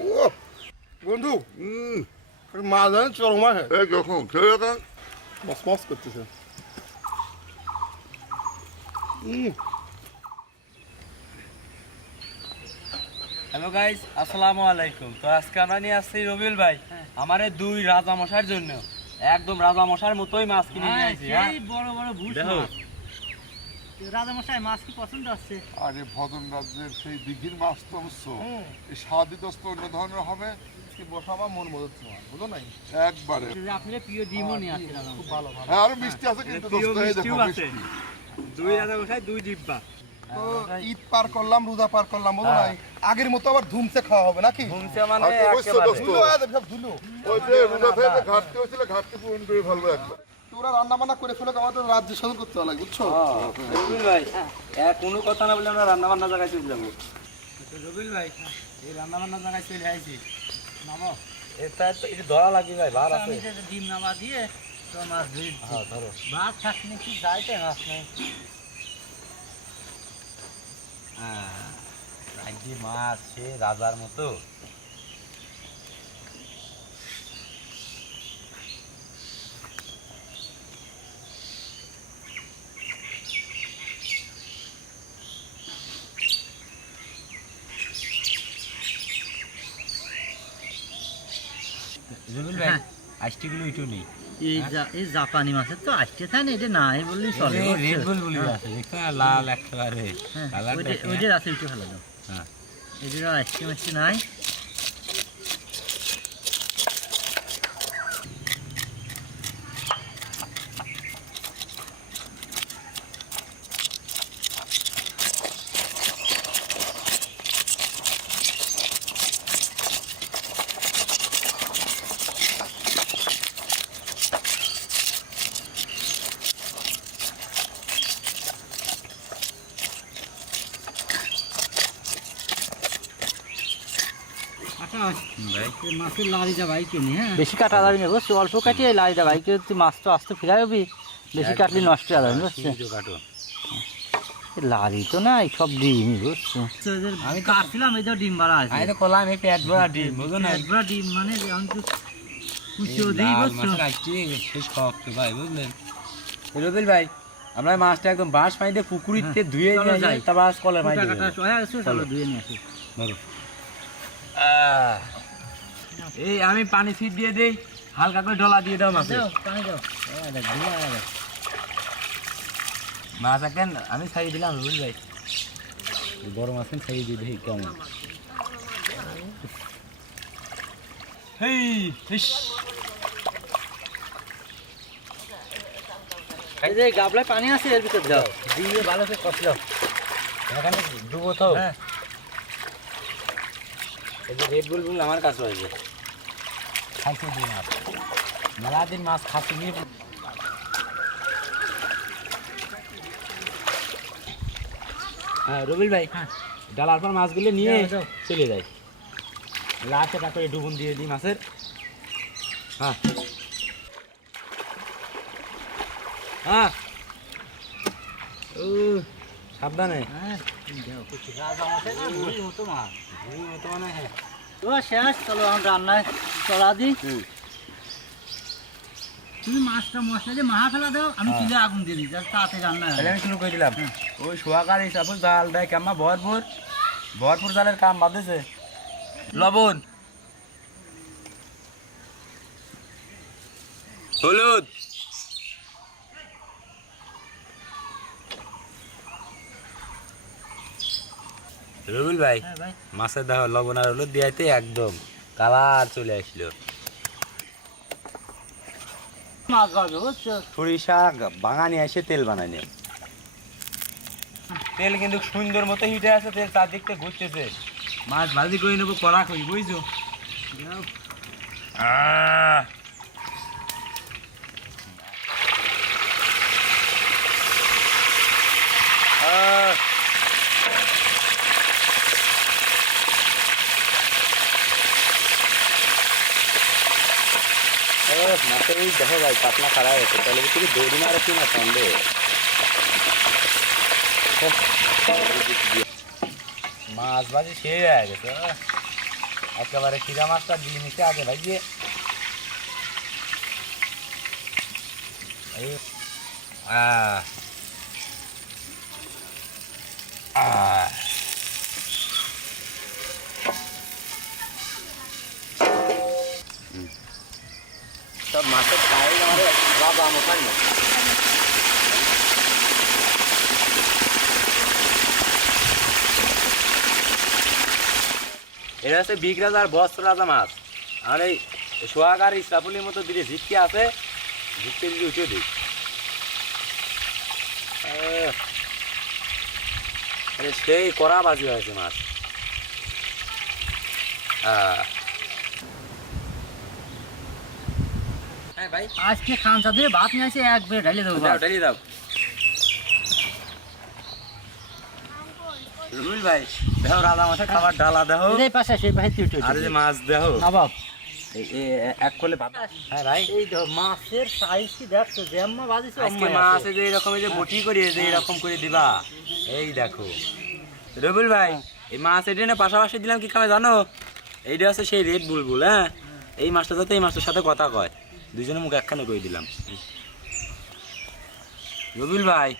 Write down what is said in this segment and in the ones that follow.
ও বন্ধু মাছ জানি চরমা হ্যাঁ এই যখন খেয়ে দেখ মস মস করতেছে হ্যালো গাইস, আসসালামু আলাইকুম। তো আজকে আমরা নিয়ে আসছি রবিউল ভাই আমার এই দুই রাজা মশাইয়ের জন্য একদম রাজা মশাইয়ের মতোই মাছ কিনে নিয়ে আসছি। এই বড় বড় ভুষ দেখো। মাছ। রাজা মশাই মাছ কি পছন্দ আছে? আরে ভদন রাজ্যের সেই দিঘির মাছ তো অবশ্য এই স্বাদই তো অন্য ধরনের হবে। বসাবা মন মজা বুঝো নাই একবারে আপনার প্রিয় ডিমও নিয়ে আসছে রাজা মশাই। ভালো ভালো হ্যাঁ আরো মিষ্টি আছে কিন্তু প্রিয় দোস্ত, এই মিষ্টিও দেখো আছে। মিষ্টি। দুই রাজা মশাই দুই ডিব্বা। তো ঈদ পার করলাম রোজা পার করলাম বুঝো নাই আগের মতো আবার ধুমসে খাওয়া হবে নাকি ঘুমছে মানে আরে অবশ্য একেবারে। দোস্ত। ধুলো সব ধুলো ওই যে রোজা থেকে যে ঘাটতি হয়েছিল ঘাটতি পূরণ করে ফেলবো একবার। তোরা রান্না বান্না করে ফেলে আমাদের রাজ্য শাসন করতে হবে বুঝছো রবিউল ভাই কোনো কথা না বলে আমরা রান্না বান্না জায়গায় চলে যাবো। রবিউল ভাই এই রান্না বান্না জায়গায় চলে আইছি। নামো। এটা তো এটা ধরা লাগবে ভাই, বার আছে। আমি যে ডিম নামা দিয়ে তো মাছ ধরে দিচ্ছি। হ্যাঁ ধরো। মাছ থাকলে কি যাইতে মাছ নেই। রাজ্যে মাছ সে রাজার মতো। রবিউল ভাই আইসটিগুলো একটু নেই। এই জাপানি মাছের তো আসতে থাকে না, এটা নাই বললেই চলে। রেড বুল বলি আছে, দেখতে লাল একেবারে। ওইটার আছে একটু ভালো দাও। হ্যাঁ। এদের আসতে মাছতে নাই। মাছের লাড়িটা ভাই কিনে, হ্যাঁ বেশি কাটা যাবে না বুঝছো, অল্প কাটিয়ে লাড়িটা ভাই কেউ তুই মাছ তো আসতে ফিরাই হবি, বেশি কাটলে নষ্ট হয়ে যাবে বুঝছো। কাটো। লাড়ি তো নাই, সব ডিমই বুঝছো। আমি কাটছিলাম এই তো ডিম বাড়া আছে। আমি তো কলাম এই পেট ভরা ডিম, বুঝো না? পেট ভরা ডিম মানে আমি তো কুচিও দিই বুঝছো। শেষ শক্ত ভাই, বুঝলেন? রবিল ভাই আমরা মাছটা একদম বাঁশ পানি দিয়ে পুকুরিতে ধুয়ে চলো নিয়ে যাই। যাই, তারপর আজ কলের পানি কাটা দিয়ে দেবো। হয়ে গেছে, চলো ধুয়ে নিয়ে আসি। ধরো। এই আমি পানি ছিট দিয়ে দেই, হালকা করে ডলা দিয়ে দাও মাছে। দাও পানি দাও। দেখ ধুয়ে আয় দেখ। মাছ এখন আমি ছাড়িয়ে দিলাম রবিল ভাই, বড় মাছ ছাড়িয়ে দিয়ে দেখি কেমন। হেই ফিশ। এই যে গাবলায় পানি আছে এর ভিতর দাও। দিয়ে ভালো করে কষলাম, এখানে ডুবো তো। হ্যাঁ। এই যে রেড বুল আমার কাছে হয়েছে, খাইতে দিই মাছ, মেলা দিন মাছ খাচ্ছি নিয়ে। হ্যাঁ রবিল ভাই, হ্যাঁ। ডালার পর মাছগুলো নিয়ে দাও, দাও। চলে যাই, লাস্টে করে ডুবুন দিয়ে দিই মাছের। হ্যাঁ হ্যাঁ ও সাবধানে। হ্যাঁ দাও। রাজা মশাই না ভুড়ির মতো মাছ। ভুঁড়ির মতো মানে, হ্যাঁ। তো শেষ, চলো আমরা রান্নায় চলা দিই। তুমি মাছটা মশলা দিয়ে মাহা ফেলা দাও, আমি চুলে আগুন দিয়ে দিই, যাতে তাড়াতাড়ি রান্না হয়। তাহলে আমি শুরু করে দিলাম। ওই সোয়াকার হিসাবে জাল দেয় কেমন ভরপুর ভরপুর জালের কাম বাঁধেছে। লবণ, হলুদ, রবিল ভাই হ্যাঁ ভাই। মাছের দেখো লবণ আর হলুদ দিয়াইতে একদম কালার চলে আসলো। মাছ গাবে বুঝছো। সরিষা বাগানে এসে তেল বানানি, তেল কিন্তু সুন্দর মতো হিটে আছে, তেল চারদিক থেকে ঘুরতেছে। মাছ ভাজি করে নেবো, কড়া করি বুঝছো। মাছের ওই দেখো ভাই পাতলা খারাপ হয়েছে, তাহলে তুমি দৌড়ি মারো কি না সন্দেহ। মাছ ভাজি শেষ হয়ে গেছে। একেবারে খিরা মাছটা দিয়ে নিতে আগে ভাইয়ে। এই সব মাছের সাইজ আমাদের রাজা মশাই না। এটা হচ্ছে বিগ রাজার বস্ত্র রাজা মাছ। আর এই সোহাগ আর ইসরাফুলির মতো দিলে ঝিটকে আছে, ঝিটকে দিলে উঠে দিই। সেই কড়া বাজি হয়েছে মাছ। হ্যাঁ ভাই, আজকে খানসা দিয়ে ভাত নিয়ে আসে একবারে ঢালিয়ে দেবো। দাও ঢালিয়ে দাও। রুবেল ভাই দেখো রাজা মাছের খাবার ডালা দেখো, এই পাশে সেই পাশে উঠে আর যে মাছ দেখো নবাব। এক করলে ভাত। হ্যাঁ ভাই, এই দেখো মাছের সাইজ কি দেখছো, যেম্মা বাজিছে আজকে মাছ যে এরকম যে বটি করে যে এরকম করে দিবা। এই দেখো রবিউল ভাই, এই মাছ এটা না পাশাপাশি দিলাম কি খাবে জানো? এইটা আছে সেই রেড বুলবুল। হ্যাঁ, এই মাছটা যাতে এই মাছটার সাথে কথা কয়, দুজনের মুখ একখানে করে দিলাম। রবিউল ভাই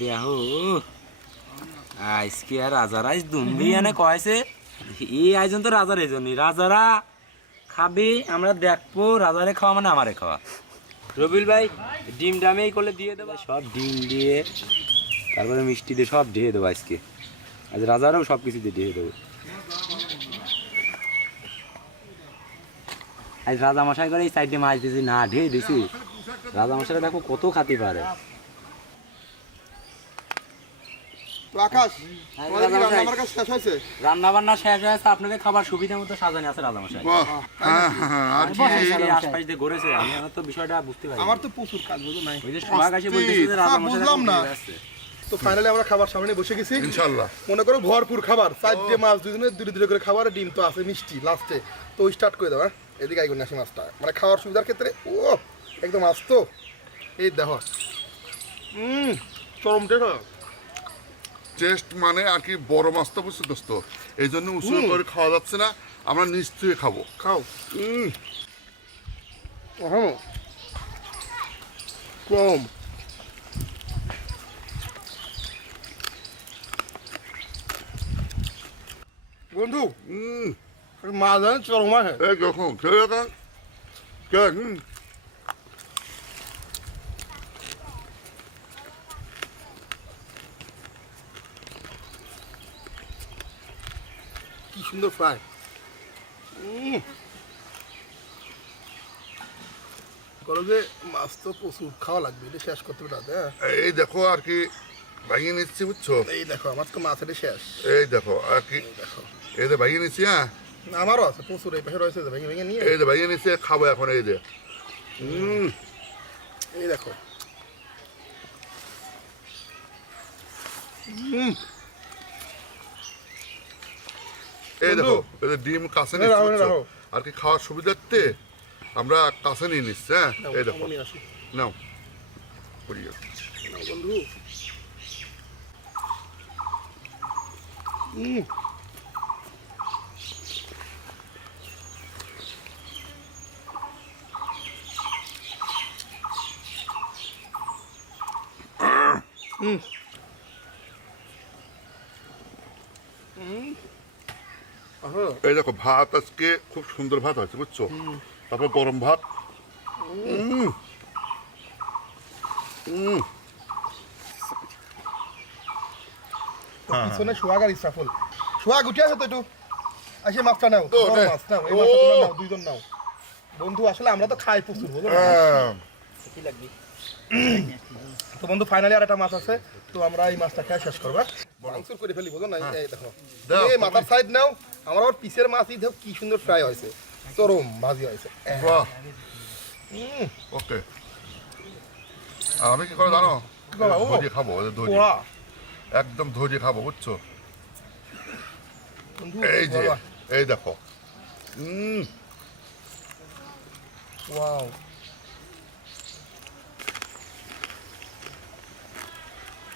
দেখো আজকে আর রাজারা দুমবি এনে কয়েছে, এই আয়োজন তো রাজার এই জন্যই। রাজারা খাবে, আমরা দেখবো, রাজারে খাওয়া মানে আমারে খাওয়া। রবিউল ভাই ডিম ডামেই করলে দিয়ে দেবো, সব ডিম দিয়ে তারপরে মিষ্টি দিয়ে সব ঢেয়ে দেবো আজকে। আজ রাজারাও সব কিছু দিয়ে ঢেয়ে দেবো। আজ রাজা মশাই করে এই সাইডে মাছ দিয়েছি না ঢেয়ে দিছি, রাজা মশাইরা দেখো কত খাতে পারে। তো আকাশ, তোমাদের কি রান্না বান্না কাজ শেষ হয়েছে? রান্না বান্না শেষ হয়েছে, আপনাদের খাবার সুবিধা মতো সাজানো আছে রাজা মশাই। বাহ, হ্যাঁ, হ্যাঁ, আর কি আশপাশ দিয়ে ঘুরেছে, আমি আমার তো বিষয়টা বুঝতে পারি। আমার তো প্রচুর কাজ বুঝো নাই। ওই যে সোহাগ এসে বলতেছে যে রাজা হ্যাঁ, মশাই বুঝলাম না। ঘুরে আসছে। তো ফাইনালি আমরা খাবার সামনে বসে গেছি। ইনশাল্লাহ মনে করো ভরপুর খাবার, 4টে মাছ, দুজনের দুটো দুটো করে খাবার, ডিম তো আছে, মিষ্টি লাস্টে। তো স্টার্ট করে দাও। হ্যাঁ, এদিকে আইগুন আসি মাছটা, মানে খাওয়ার সুবিধার ক্ষেত্রে ও একদম আস্ত। এই দেখো চরম টেস্ট। টেস্ট মানে আর কি বড় মাছ তো বুঝছো দোস্ত, এই জন্য উঁচু করে খাওয়া যাচ্ছে না, আমরা নিশ্চয়ই খাবো। খাও। কম বন্ধু, মাছ জানে চরম আছে। এই যখন খেয়ে কে কি সুন্দর ফ্রাই। করো যে মাছ তো প্রচুর খাওয়া লাগবে, এটা শেষ করতে হবে। হ্যাঁ, এই দেখো আর কি ভাঙিয়ে নিচ্ছি বুঝছো। এই দেখো আমার তো মাছ এটা শেষ। এই দেখো আর কি দেখো এই যে ভাঙিয়ে নিচ্ছি। হ্যাঁ, আমারও আছে প্রচুর, এই পাশে রয়েছে, ভেঙে ভেঙে নিয়ে এই যে ভাঙিয়ে নিচ্ছি, খাবো এখন। এই যে এই দেখো। এই দেখো এই যে ডিম কাছে রাখো, নিচ্ছি বুঝছো? রাখো। আর কি খাওয়ার সুবিধার্থে আমরা কাছে নিয়ে নিচ্ছি। হ্যাঁ, এই দেখো আমি আসি। নাও করিও। নাও বন্ধু। এই দেখো ভাত আজকে খুব সুন্দর ভাত হয়েছে বুঝছো। তারপর গরম ভাত। পিছনে সোহাগ আর ইসরাফুল। সোহাগ উঠে আসো তো একটু, আসে মাছটা নাও, তো, বড় নে। মাছ নাও, এই মাছটা তোমরা নাও, দুইজন নাও। বন্ধু আসলে আমরা তো খাই প্রচুর, বুঝলো না? কি লাগবে? তো বন্ধু ফাইনালি আর একটা মাছ আছে, তো আমরা এই মাছটা খেয়ে শেষ করবো। মাংসুর করে ফেলি, বুঝো না? এই দেখো, দাও, এই মাথার সাইড নাও। আমার আবার পিসের মাছই দেখো কি সুন্দর ফ্রাই হয়েছে, চরম ভাজি হয়েছে। বাহ, ওকে। আমি কি করে জানো, করো? ধৈর্য খাবো, ধৈর্য পোড়া। একদম ধৈর্য খাবো বুঝছো। বন্ধু, এই যে বাবা, এই দেখো ওয়াও।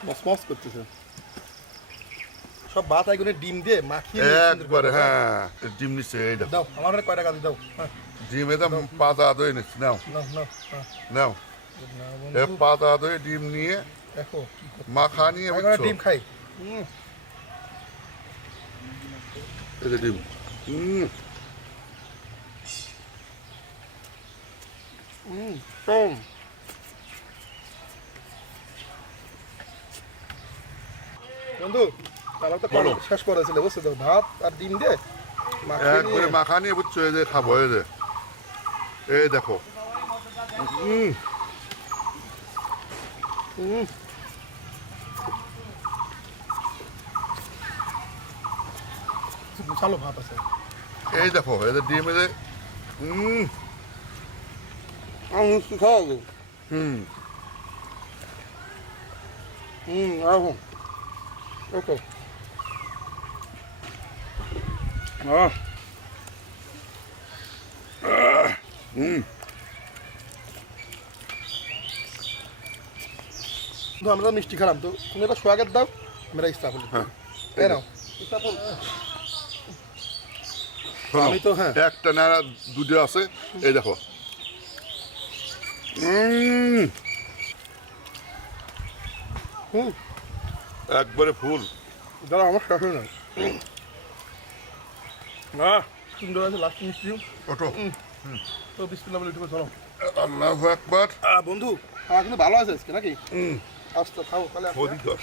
মস মস করতেছে। সব ভাত আইগুনে ডিম দিয়ে মাখিয়ে নিয়ে সুন্দর একবারে করে হ্যাঁ এই ডিম নিচ্ছে এই দেখো দাও আমার হাতে কয়টা কাজ দাও হ্যাঁ ডিম একদম পাতা দই নিচ্ছে নাও নাও নাও হ্যাঁ নাও না এ বন্ধু পাতা দই ডিম নিয়ে দেখো কি করতে মাখা নিয়ে আমি করে বুঝছো? ডিম খাই এই যে ডিম কম বন্ধু আমার তো বলো। শেষ করেছিল বুঝছো তো ভাত আর ডিম দিয়ে মাখিয়ে নিয়ে একবারে মাখা নিয়ে বুঝছো এই যে খাবো এই যে এই দেখো চালো ভাত আছে এই দেখো এই যে ডিম এই যে আমি খাওয়া গো হুম আহ ওকে তো আমরা মিষ্টি খেলাম তো তুমি এটা সোয়াগের দাও আমরা ইস্তাফল হ্যাঁ এই নাও ইস্তাফল শোনো, আমি তো হ্যাঁ একটা না দুটো আছে এই দেখো হুম একবারে ফুল দাঁড়া আমার শেষ হয়ে নাই না সুন্দর আছে লাস্ট মিষ্টি ওঠো তো বিসমিল্লাহ বলে উঠে চলো আল্লাহু আকবার বন্ধু আমার কিন্তু ভালো আছে আজকে নাকি আস্তে খাও তাহলে আস্তে। অধিকর